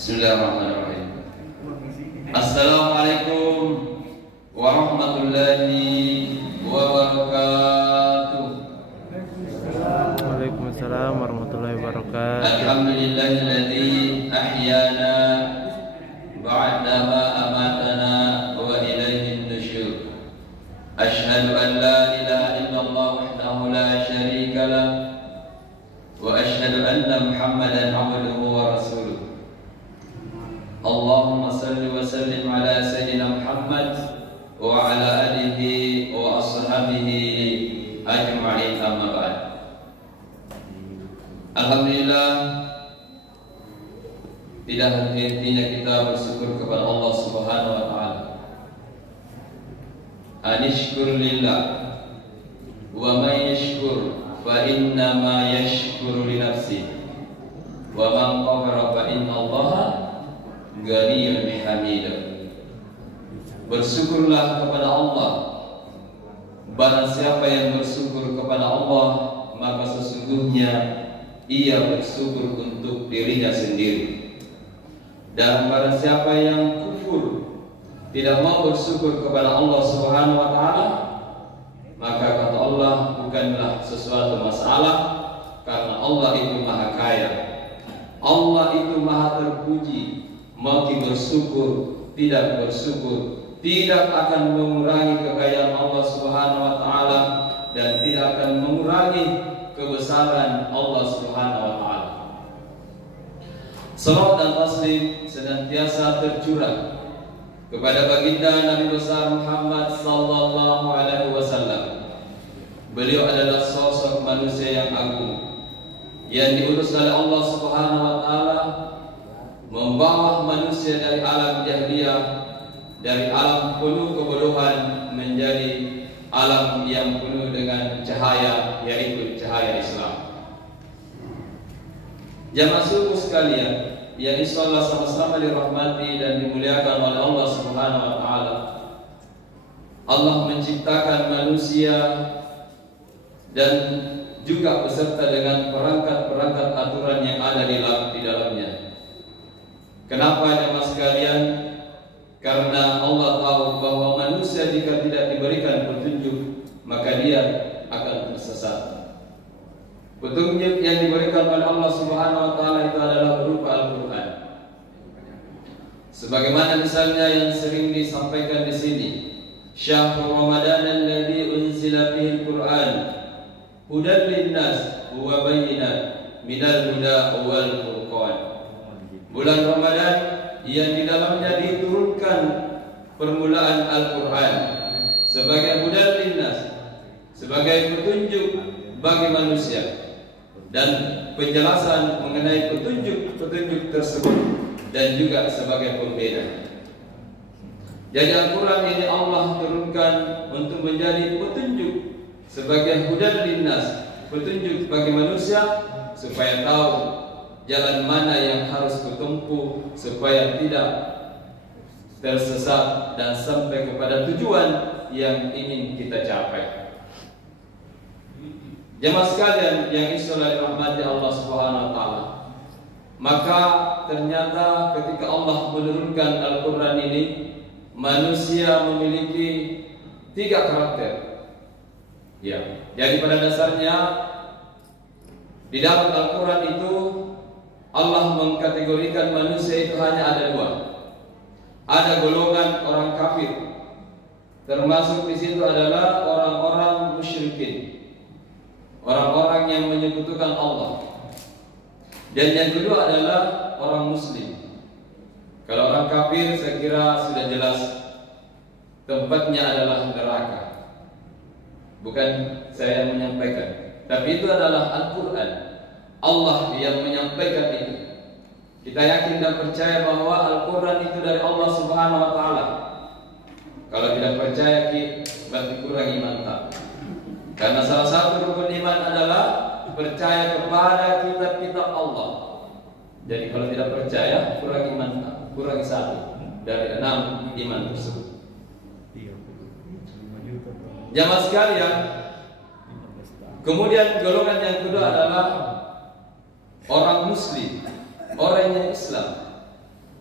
Bismillahirrahmanirrahim. Assalamualaikum warahmatullahi wabarakatuh. Waalaikumsalam warahmatullahi wabarakatuh. Alhamdulillahilladzi ahyana ba'da ma amatana wa ilaihin nusyur. Asyhadu an la ilaha illallah wahdahu la syarika lah wa asyhadu anna Muhammadan abduhu wa rasuluh. Allahumma salli wa sallim ala sayyidina Muhammad wa ala alihi wa ashabihi ajma'in, amma ba'd. Alhamdulillah, tidak henti-hentinya kita bersyukur kepada Allah Subhanahu wa taala. Anishkur lillah wa man yashkur fa inna ma yashkuru li nafsi wa man qafara fa inna Allaha Ghaniyyun hamidah. Bersyukurlah kepada Allah. Barang siapa yang bersyukur kepada Allah, maka sesungguhnya ia bersyukur untuk dirinya sendiri. Dan barang siapa yang kufur, tidak mau bersyukur kepada Allah Subhanahu wa taala, maka kata Allah, bukanlah sesuatu masalah, karena Allah itu maha kaya, Allah itu maha terpuji. Mau bersyukur, tidak bersyukur, tidak akan mengurangi kekayaan Allah Subhanahu wa taala dan tidak akan mengurangi kebesaran Allah Subhanahu wa taala. Salawat dan taslim senantiasa tercurah kepada baginda Nabi besar Muhammad sallallahu alaihi wasallam. Beliau adalah sosok manusia yang agung yang diutus oleh Allah Subhanahu wa taala membawa manusia dari alam jahiliyah, dari alam penuh kebodohan menjadi alam yang penuh dengan cahaya, yaitu cahaya Islam. Jamaah suku sekalian yang insyaallah sama-sama dirahmati dan dimuliakan oleh Allah Subhanahu wa taala. Allah menciptakan manusia dan juga beserta dengan perangkat-perangkat aturan yang ada di dalamnya. Kenapa jemaah sekalian? Karena Allah tahu bahwa manusia jika tidak diberikan petunjuk, maka dia akan tersesat. Petunjuk yang diberikan oleh Allah Subhanahu wa taala itu adalah berupa Al-Qur'an. Sebagaimana misalnya yang sering disampaikan di sini, Syahrul Ramadan alladzi unzila fihi al-Qur'an hudan lin-nas wa bayyinat minal huda wal furqan. Bulan Ramadan yang di dalamnya diturunkan permulaan Al-Quran sebagai hudan linnas, sebagai petunjuk bagi manusia, dan penjelasan mengenai petunjuk tersebut, dan juga sebagai pembeda. Jadi Al-Quran ini Allah turunkan untuk menjadi petunjuk sebagai hudan linnas, petunjuk bagi manusia supaya tahu jalan mana yang harus ditempuh supaya tidak tersesat dan sampai kepada tujuan yang ingin kita capai. Jemaah sekalian yang insyaallah dirahmati Allah Subhanahu wa taala, maka ternyata ketika Allah menurunkan Al-Qur'an ini, manusia memiliki 3 karakter. Ya, jadi pada dasarnya di dalam Al-Qur'an itu Allah mengkategorikan manusia itu hanya ada 2. Ada golongan orang kafir, termasuk di situ adalah orang-orang musyrikin, orang-orang yang menyekutukan Allah. Dan yang kedua adalah orang muslim. Kalau orang kafir saya kira sudah jelas tempatnya adalah neraka. Bukan saya yang menyampaikan, tapi itu adalah Al-Qur'an. Allah yang menyampaikan itu. Kita yakin dan percaya bahwa Al-Quran itu dari Allah Subhanahu wa taala. Kalau tidak percaya, berarti kurang iman tak. Karena salah satu rukun iman adalah percaya kepada kitab-kitab Allah. Jadi kalau tidak percaya, kurang iman tak. Kurang 1 dari 6 iman tersebut. Jamaah sekalian, kemudian golongan yang kedua adalah orang muslim, orang yang Islam.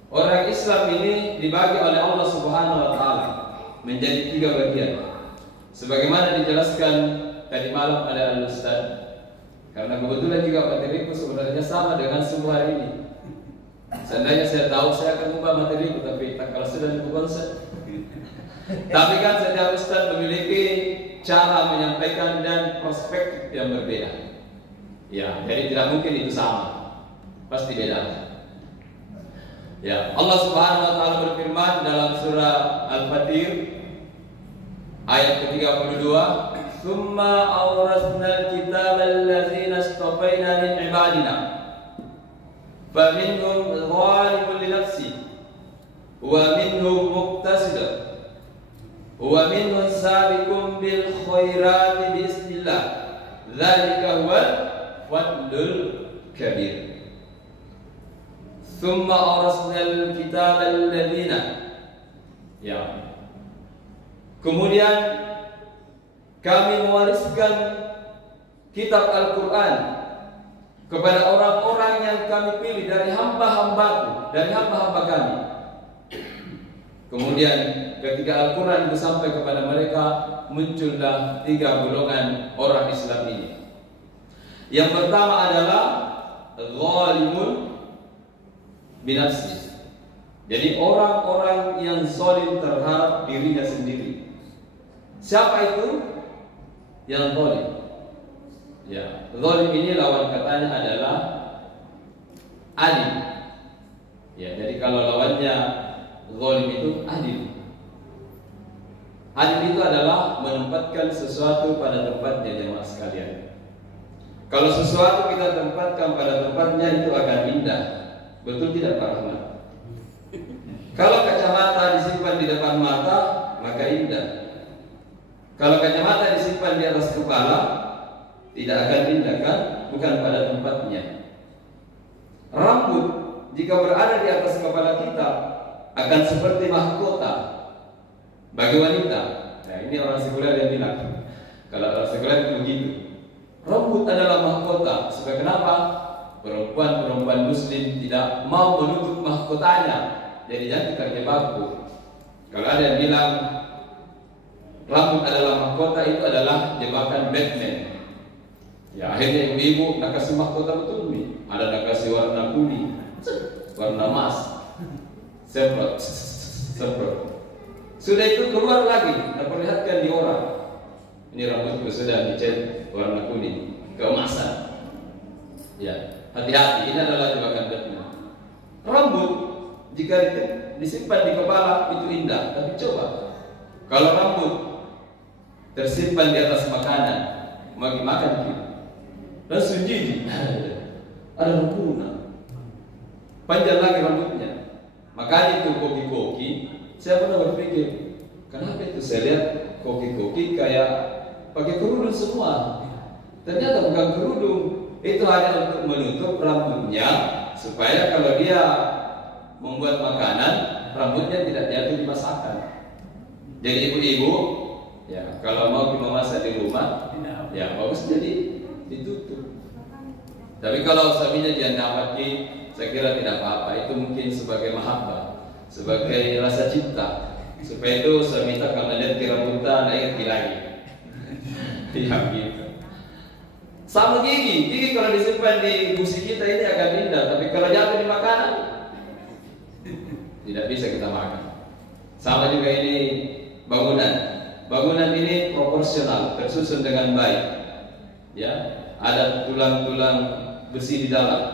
Orang Islam ini dibagi oleh Allah Subhanahu wa taala menjadi 3 bagian. Sebagaimana dijelaskan tadi malam ada Al-Ustaz. Karena kebetulan juga materiku sebenarnya sama dengan semua hari ini. Seandainya saya tahu saya akan mengubah materiku, tapi tak kalau sudah dikonsep. Tapi kan setiap Ustaz memiliki cara menyampaikan dan perspektif yang berbeda. Ya, jadi tidak mungkin itu sama. Pasti beda. Ya, Allah Subhanahu wa taala berfirman dalam surah Al-Fatir ayat ke-32, "Tsumma awrasnal kitaba allazina istafaina min ibadina faminhum zalimun li nafsihi wa minhum muqtasidun wa minhum sabiqun bil khairati bi idznillah dzalika huwal fadlul kabir." Tsumma awrasnal kitaba alladzina, ya, kemudian kami mewariskan kitab Al-Quran kepada orang-orang yang kami pilih dari hamba-hambaku, dari hamba-hamba kami. Kemudian ketika Al-Quran itu sampai kepada mereka, muncullah 3 golongan orang Islam ini. Yang pertama adalah zalimun binafsi. Jadi orang-orang yang zalim terhadap dirinya sendiri. Siapa itu? Yang zalim. Ya, zalim ini lawan katanya adalah adil. Ya, jadi kalau lawannya zalim itu adil. Adil itu adalah menempatkan sesuatu pada tempatnya, jemaah sekalian. Kalau sesuatu kita tempatkan pada tempatnya itu akan indah. Betul tidak Pak Rahmat? Kalau kacamata disimpan di depan mata, maka indah. Kalau kacamata disimpan di atas kepala, tidak akan indah kan? Bukan pada tempatnya. Rambut jika berada di atas kepala kita akan seperti mahkota bagi wanita. Nah, ini orang sekuler yang bilang. Kalau orang sekuler itu begitu. Rambut adalah mahkota. Sebab kenapa? Perempuan-perempuan muslim tidak mau menutup mahkotanya, jadi jangan terjebak. Kalau ada yang bilang rambut adalah mahkota, itu adalah jebakan Batman. Ya, akhirnya ibu-ibu nak kasih mahkota betul nih. Ada nak kasih warna kuning, warna emas, semprot. Sudah itu keluar lagi, memperlihatkan di orang. Ini rambutku sudah dicat warna kuning, keemasan. Ya. Hati-hati, ini adalah jebakan Batman. Rambut jika disimpan di kepala itu indah, tapi coba kalau rambut tersimpan di atas makanan, mau dimakan gitu, langsung jijik. Ada rambutnya, panjang lagi rambutnya. Makanya itu koki-koki. Saya pernah berpikir, kenapa itu saya lihat koki-koki kayak pakai kerudung semua? Ternyata bukan kerudung. Itu hanya untuk menutup rambutnya supaya kalau dia membuat makanan, rambutnya tidak jatuh di masakan. Jadi ibu-ibu, ya kalau mau memasak di rumah, ya bagus jadi ditutup. Tapi kalau suaminya dia dapati, saya kira tidak apa-apa. Itu mungkin sebagai mahabbah, sebagai rasa cinta, supaya itu suami tak kalau lihat rambutnya naik lagi. Ya gitu. Sama gigi kalau disimpan di gusi kita ini akan indah, tapi kalau jatuh di makanan tidak bisa kita makan. Sama juga ini bangunan. Bangunan ini proporsional, tersusun dengan baik. Ya, ada tulang-tulang besi di dalam,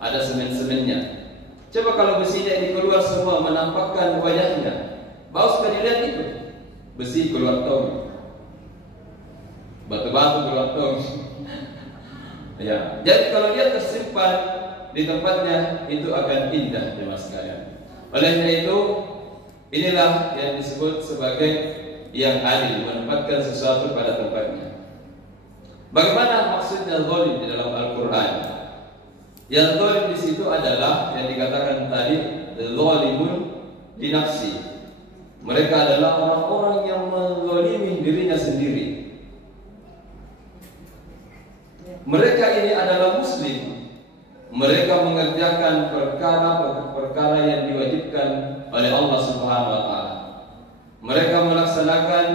ada semen-semennya. Coba kalau besinya ini keluar semua menampakkan wajahnya, bagus kan dilihat itu. Besi keluar tong, batu-batu keluar tong. Ya, jadi kalau dia tersimpan di tempatnya itu akan indah, jemaah sekalian. Olehnya itu, inilah yang disebut sebagai yang adil, menempatkan sesuatu pada tempatnya. Bagaimana maksudnya zalim di dalam Al-Quran? Yang zalim di situ adalah yang dikatakan tadi, zalimun li nafsi. Mereka adalah orang-orang yang menzalimi dirinya sendiri. Mereka ini adalah muslim, Mereka mengerjakan perkara-perkara yang diwajibkan oleh Allah Subhanahu wa taala. Mereka melaksanakan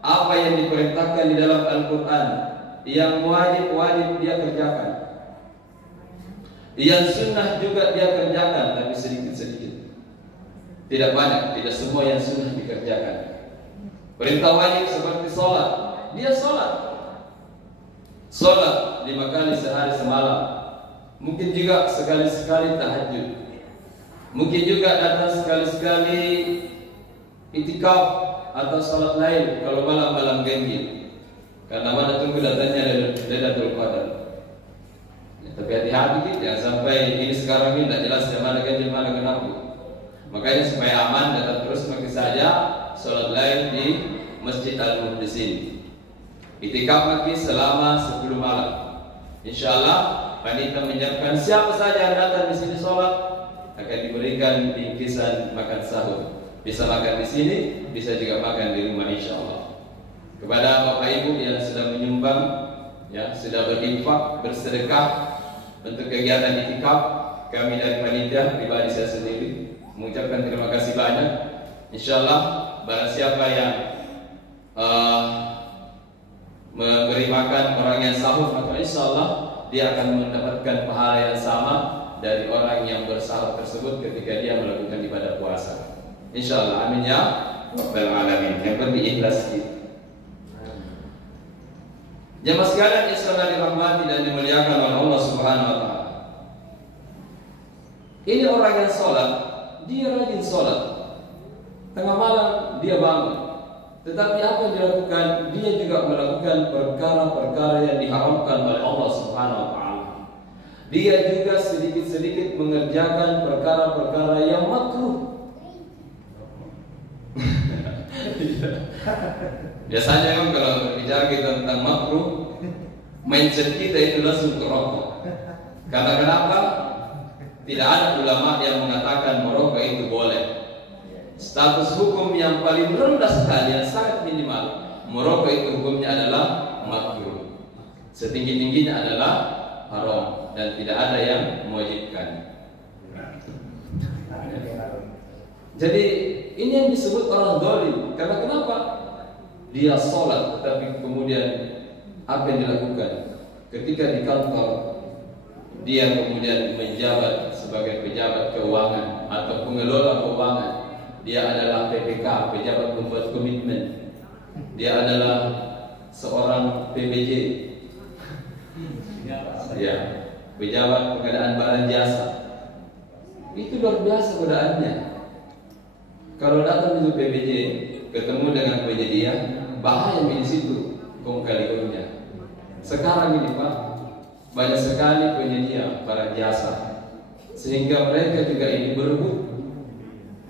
apa yang diperintahkan di dalam Al-Qur'an, yang wajib dia kerjakan. Yang sunnah juga dia kerjakan, tapi sedikit-sedikit. Tidak banyak, tidak semua yang sunnah dikerjakan. Perintah wajib seperti sholat, dia sholat 5 kali sehari semalam. Mungkin juga sekali-sekali tahajud. Mungkin juga datang sekali-sekali itikaf atau sholat lain kalau malam-malam ganjil. Karena mana tunggu datangnya Lailatul Qadar. Ya, tapi hati-hati gitu, jangan sampai ini sekarang ini tidak jelas yang mana ganjil mana genap. Makanya supaya aman datang terus maka saja sholat lain di Masjid Al-Muhdisin. Itikaf lagi selama 10 malam. Insyaallah panitia menyiapkan siapa saja yang datang di sini sholat akan diberikan bingkisan makan sahur. Bisa makan di sini, bisa juga makan di rumah insyaallah. Kepada Bapak Ibu yang sudah menyumbang, ya sudah berinfak, bersedekah untuk kegiatan itikaf, kami dari panitia pribadi saya sendiri mengucapkan terima kasih banyak. Insyaallah barang siapa yang memberi makan orang yang sahur, maka insyaallah dia akan mendapatkan pahala yang sama dari orang yang bersahur tersebut ketika dia melakukan ibadah puasa. Insyaallah, amin ya rabbal alamin. Yang penting ikhlas kita. Jemaah sekalian insyaallah dirahmati dan dimuliakan oleh Allah Subhanahu wa taala. Ini orang yang sholat, dia rajin sholat. Tengah malam dia bangun. Tetapi apa yang dilakukan? Dia juga melakukan perkara-perkara yang diharamkan oleh Allah Subhanahu wa taala. Dia juga sedikit-sedikit mengerjakan perkara-perkara yang makruh. Biasanya kan kalau berbicara kita tentang makruh, mindset kita itu langsung ke rokok. Karena kenapa? Tidak ada ulama yang mengatakan merokok itu boleh. Status hukum yang paling rendah sekali, yang sangat minimal, merokok itu hukumnya adalah makruh. Setinggi-tingginya adalah haram dan tidak ada yang mewajibkan. Jadi ini yang disebut orang zalim. Karena kenapa? Dia sholat, tetapi kemudian apa yang dilakukan? Ketika di kantor, dia kemudian menjabat sebagai pejabat keuangan atau pengelola keuangan. Dia adalah PPK, pejabat pembuat komitmen. Dia adalah seorang PBJ, ya, pejabat pengadaan barang jasa. Itu luar biasa godaannya. Kalau datang itu PBJ, ketemu dengan penyedia, bahaya di situ kong kali-kalinya. Sekarang ini Pak, banyak sekali penyedia barang jasa, sehingga mereka juga ini berebut.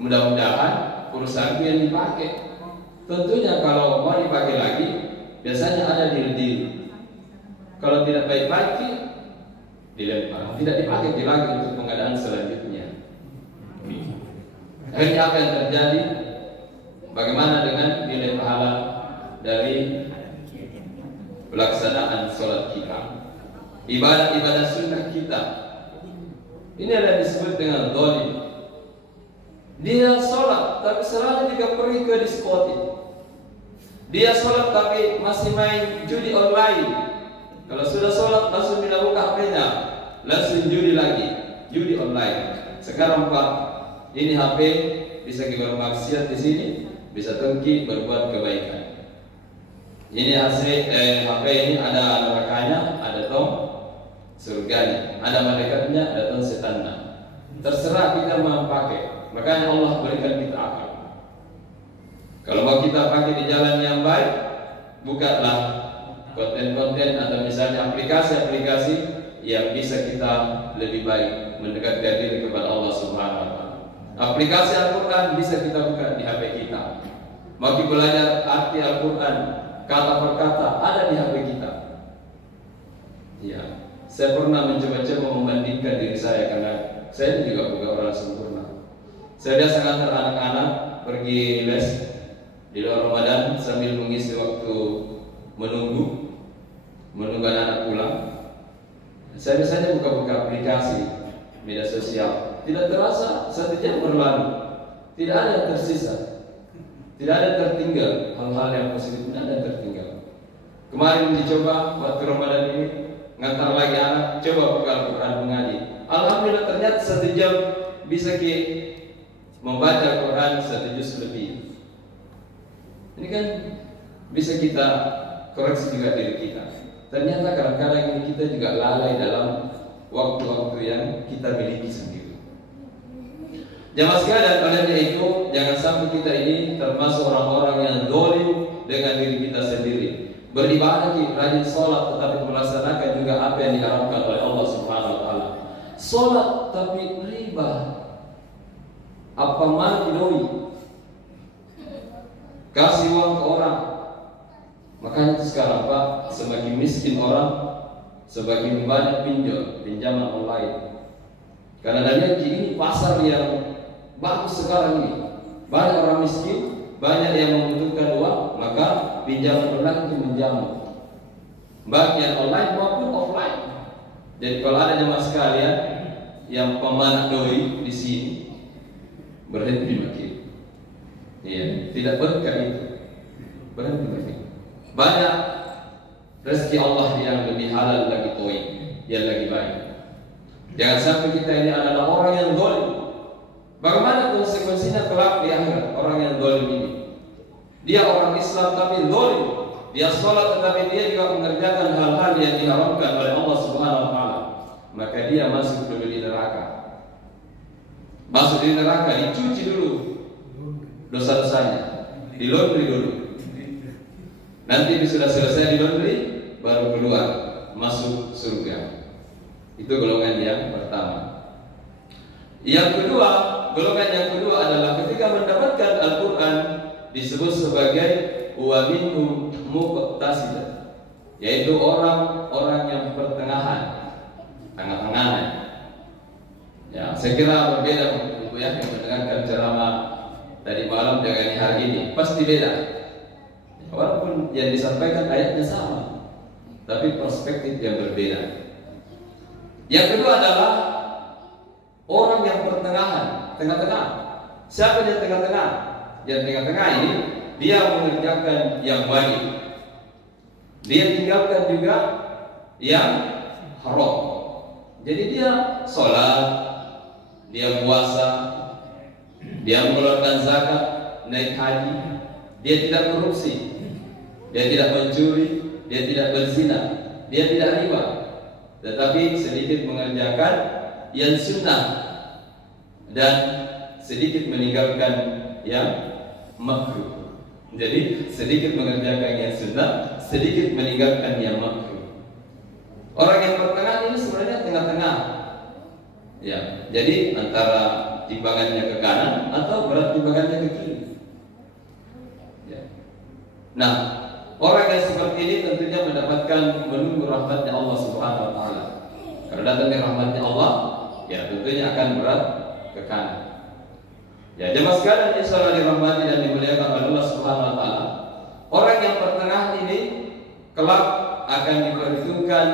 Mudah-mudahan perusahaan yang dipakai. Tentunya kalau mau dipakai lagi, biasanya ada deal-deal. Kalau tidak baik lagi, dilempar. Tidak dipakai lagi untuk pengadaan selanjutnya. Akhirnya apa yang terjadi? Bagaimana dengan nilai pahala dari pelaksanaan sholat kita, ibadah-ibadah sunnah kita? Ini adalah disebut dengan zalim. Dia sholat tapi selalu juga pergi ke diskotik. Dia sholat tapi masih main judi online. Kalau sudah sholat langsung tidak buka HP-nya, langsung judi lagi, judi online. Sekarang Pak, ini HP bisa kita bermaksiat di sini, bisa tengki berbuat kebaikan. Ini hasil HP ini ada nerakanya, ada tong surganya, ada malaikatnya, ada tong setannya. Terserah kita mau pakai. Makanya Allah berikan kita akal. Kalau mau kita pakai di jalan yang baik, bukalah konten-konten atau misalnya aplikasi-aplikasi yang bisa kita lebih baik mendekatkan diri kepada Allah Subhanahu wa taala. Aplikasi Al-Qur'an bisa kita buka di HP kita. Mau belajar arti Al-Qur'an, kata per kata ada di HP kita. Ya, saya pernah mencoba-coba membandingkan diri saya karena saya juga bukan orang sempurna. Saya biasa ngantar anak-anak pergi les di luar Ramadan sambil mengisi waktu menunggu anak pulang. Saya misalnya buka-buka aplikasi media sosial, tidak terasa 1 jam berlalu, tidak ada yang tersisa, tidak ada yang tertinggal. Hal-hal yang positif tidak ada yang tertinggal. Kemarin dicoba waktu Ramadan ini, ngantar lagi anak, coba buka Al-Quran mengaji. Alhamdulillah ternyata 1 jam bisa membaca Al-Quran 1 juz lebih. Ini kan bisa kita koreksi juga diri kita. Ternyata kadang-kadang ini kita juga lalai dalam waktu-waktu yang kita miliki sendiri. Jamaah sekalian, oleh itu jangan sampai kita ini termasuk orang-orang yang zalim dengan diri kita sendiri. Beribadah, rajin sholat, tetapi melaksanakan juga apa yang diharapkan oleh Allah Subhanahu Wa Taala. Sholat tapi riba, apa mati doi, kasih uang ke orang. Makanya sekarang Pak, semakin miskin orang, semakin banyak pinjaman online. Karena dari ini pasar yang bagus sekarang ini, banyak orang miskin, banyak yang membutuhkan uang, maka pinjaman online itu menjamu, baik yang online maupun offline. Jadi kalau ada jemaah sekalian yang pemanak doi di sini, berhenti makin, iya, tidak berkah itu, berhenti makin. Banyak rezeki Allah yang lebih halal lagi poin, yang lebih baik. Jangan sampai kita ini adalah orang yang zalim. Bagaimana konsekuensinya kelak di akhirat orang yang zalim ini? Dia orang Islam tapi zalim. Dia sholat tetapi dia juga mengerjakan hal-hal yang diharamkan oleh Allah Subhanahu Wa Taala. Maka dia masuk dulu di neraka. Masuk di neraka, dicuci dulu dosa-dosanya, di laundry dulu. Nanti sudah selesai di laundry, baru keluar masuk surga. Itu golongan yang pertama. Yang kedua, golongan yang kedua adalah ketika mendapatkan Al-Quran disebut sebagai wa minhum muqtasid, yaitu orang-orang yang pertengahan, tengah-tengahan. Ya, saya kira berbeda ya yang mendengarkan ceramah tadi malam dengan hari ini, pasti beda. Walaupun yang disampaikan ayatnya sama, tapi perspektif yang berbeda. Yang kedua adalah orang yang pertengahan, tengah-tengah. Siapa yang tengah-tengah? Yang tengah-tengah ini dia mengerjakan yang baik, dia tinggalkan juga yang haram. Jadi dia sholat, dia puasa, dia mengeluarkan zakat, naik haji, dia tidak korupsi, dia tidak mencuri, dia tidak berzina, dia tidak riba, tetapi sedikit mengerjakan yang sunnah dan sedikit meninggalkan yang makruh. Jadi sedikit mengerjakan yang sunnah, sedikit meninggalkan yang makruh. Orang yang pertengahan ini sebenarnya tengah-tengah. Ya, jadi antara timbangannya ke kanan atau berat timbangannya ke kiri. Ya. Nah, orang yang seperti ini tentunya mendapatkan menunggu rahmatnya Allah Subhanahu Wa Taala. Karena datangnya rahmatnya Allah, ya tentunya akan berat ke kanan. Ya, jemaah sekalian yang insyaallah dirahmati dan dimuliakan oleh Allah Subhanahu Wa Taala, orang yang pertengahan ini kelak akan diperhitungkan,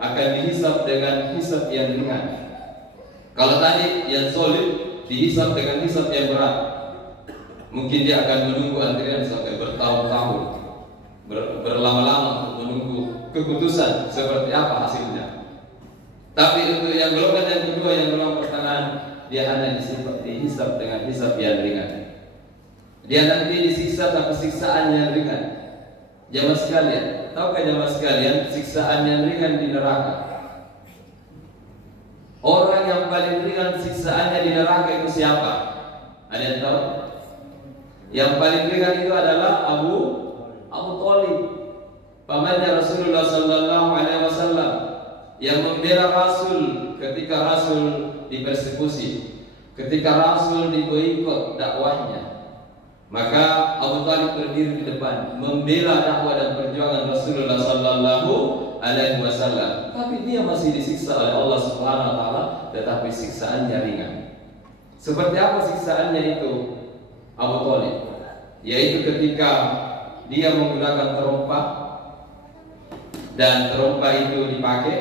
akan dihisab dengan hisab yang ringan. Kalau tadi yang solid dihisab dengan hisab yang berat, mungkin dia akan menunggu antrian sampai bertahun-tahun, berlama-lama untuk menunggu keputusan seperti apa hasilnya. Tapi untuk yang golongan yang kedua, yang golongan pertengahan, dia hanya dihisab dengan hisab yang ringan. Dia nanti disiksa tapi siksaan yang ringan. Jamaah sekalian, tahukah jamaah sekalian siksaan yang ringan di neraka? Orang yang paling ringan siksaannya di neraka itu siapa? Ada yang tahu? Yang paling ringan itu adalah Abu Thalib, pamannya Rasulullah Sallallahu Alaihi Wasallam, yang membela Rasul ketika Rasul dipersekusi, ketika Rasul diboikot dakwahnya. Maka Abu Thalib berdiri di depan membela dakwah dan perjuangan Rasulullah Sallallahu Alaihi Wasallam. Tapi dia masih disiksa oleh Allah Subhanahu Wa Taala, tetapi siksaannya ringan. Seperti apa siksaannya itu Abu Thalib? Yaitu ketika dia menggunakan terompa dan terompa itu dipakai,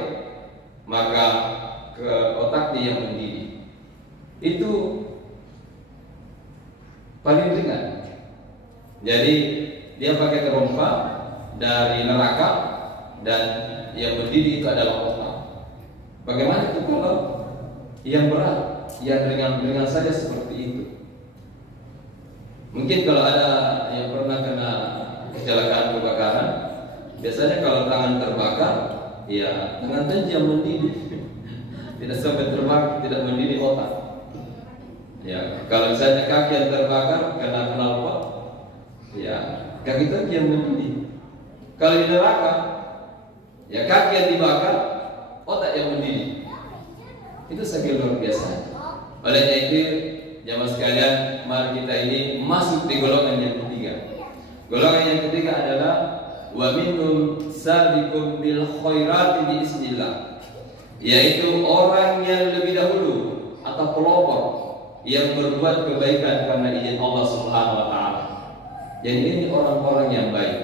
maka ke otaknya yang mendidih. Itu paling ringan. Jadi dia pakai terompa dari neraka dan yang mendidih itu adalah otak. Bagaimana itu kalau yang berat, yang ringan-ringan saja seperti itu? Mungkin kalau ada yang pernah kena kecelakaan kebakaran, biasanya kalau tangan terbakar, ya tangan tajam mendidih, tidak sampai terbakar, tidak mendidih otak. Ya, kalau misalnya kaki yang terbakar kena knalpot, ya kaki tajam mendidih. Kalau di neraka, ya kaki yang dibakar, otak yang mendidih. Itu sangat luar biasa. Olehnya itu, jamaah sekalian, mari kita ini masuk di golongan yang ketiga. Golongan yang ketiga adalah wa minhum sabiqun bil khairati bi ismillah, yaitu orang yang lebih dahulu atau pelopor yang berbuat kebaikan karena izin Allah Subhanahu wa taala. Jadi ini orang-orang yang baik.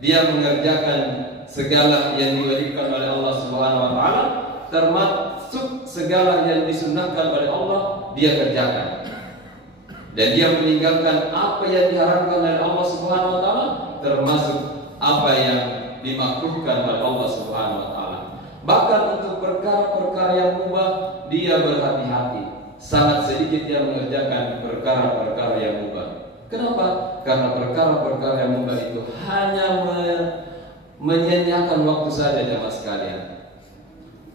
Dia mengerjakan segala yang diwajibkan oleh Allah Subhanahu wa taala, termasuk segala yang disunnahkan oleh Allah dia kerjakan. Dan dia meninggalkan apa yang diharamkan oleh Allah Subhanahu wa taala, termasuk apa yang dimakruhkan oleh Allah Subhanahu wa taala. Bahkan untuk perkara-perkara yang mubah dia berhati-hati. Sangat sedikit dia mengerjakan perkara-perkara yang mubah. Kenapa? Karena perkara-perkara yang mubah itu hanya menyanyiakan waktu saja, jamaah sekalian.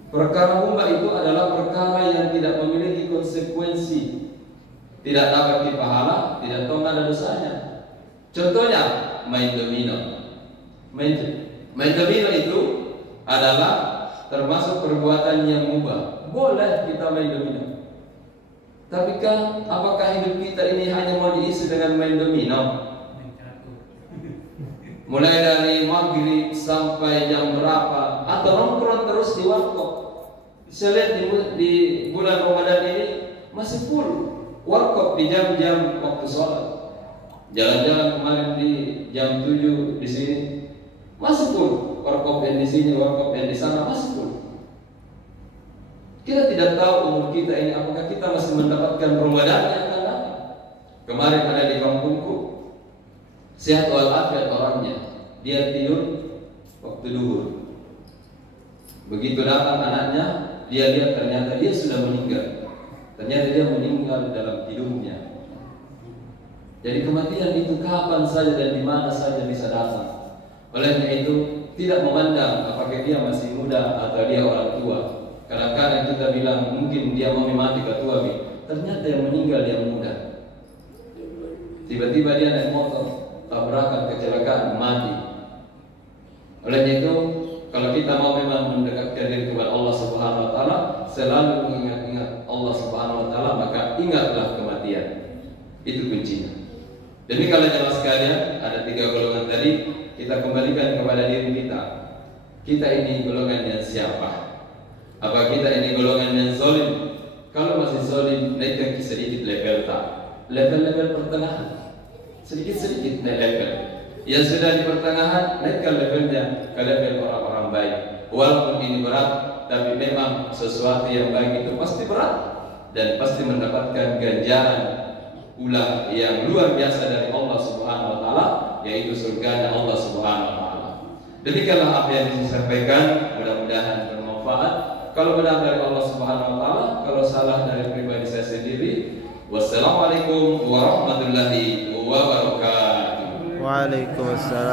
Perkara mubah itu adalah perkara yang tidak memiliki konsekuensi, tidak dapat dipahala, tidak tahu ada dosanya. Contohnya main domino. Main domino itu adalah termasuk perbuatan yang mubah. Boleh kita main domino. Tapi kan apakah hidup kita ini hanya mau diisi dengan main domino? Mulai dari maghrib sampai jam berapa, atau nongkrong terus di warkop. Saya lihat di bulan Ramadan ini masih full warkop di jam-jam waktu sholat. Jalan-jalan kemarin di jam 7 di sini masih full. Warkop yang di sini, warkop yang di sana masih full. Kita tidak tahu umur kita ini apakah kita masih mendapatkan Ramadan yang akan datang. Kemarin ada di kampungku, sehat walafiat orangnya, dia tidur waktu duhur. Begitu datang anaknya, dia lihat ternyata dia sudah meninggal. Ternyata dia meninggal dalam tidurnya. Jadi kematian itu kapan saja dan di mana saja bisa datang. Olehnya itu tidak memandang apakah dia masih muda atau dia orang tua. Kadang-kadang kita bilang mungkin dia mau mati ketua, ternyata yang meninggal dia muda. Tiba-tiba dia naik motor, tabrakan, kecelakaan, mati. Olehnya itu, kalau kita mau memang mendekatkan diri kepada Allah Subhanahu wa taala, selalu mengingat-ingat Allah Subhanahu wa taala, maka ingatlah kematian. Itu kuncinya. Demikianlah jemaah sekalian, ada 3 golongan tadi, kita kembalikan kepada diri kita. Kita ini golongan yang siapa? Apa kita ini golongan yang zalim? Kalau masih zalim, naikkan sedikit level tak? Level-level pertengahan. Sedikit-sedikit naik level. Yang sudah di pertengahan, naikkan levelnya ke level orang-orang baik. Walaupun ini berat, tapi memang sesuatu yang baik itu pasti berat dan pasti mendapatkan ganjaran pula yang luar biasa dari Allah Subhanahu wa taala, yaitu surganya Allah Subhanahu wa taala. Demikianlah apa yang disampaikan, mudah-mudahan bermanfaat. Kalau benar dari Allah Subhanahu wa taala, kalau salah dari pribadi saya sendiri. Wassalamualaikum warahmatullahi wabarakatuh. Waalaikumsalam.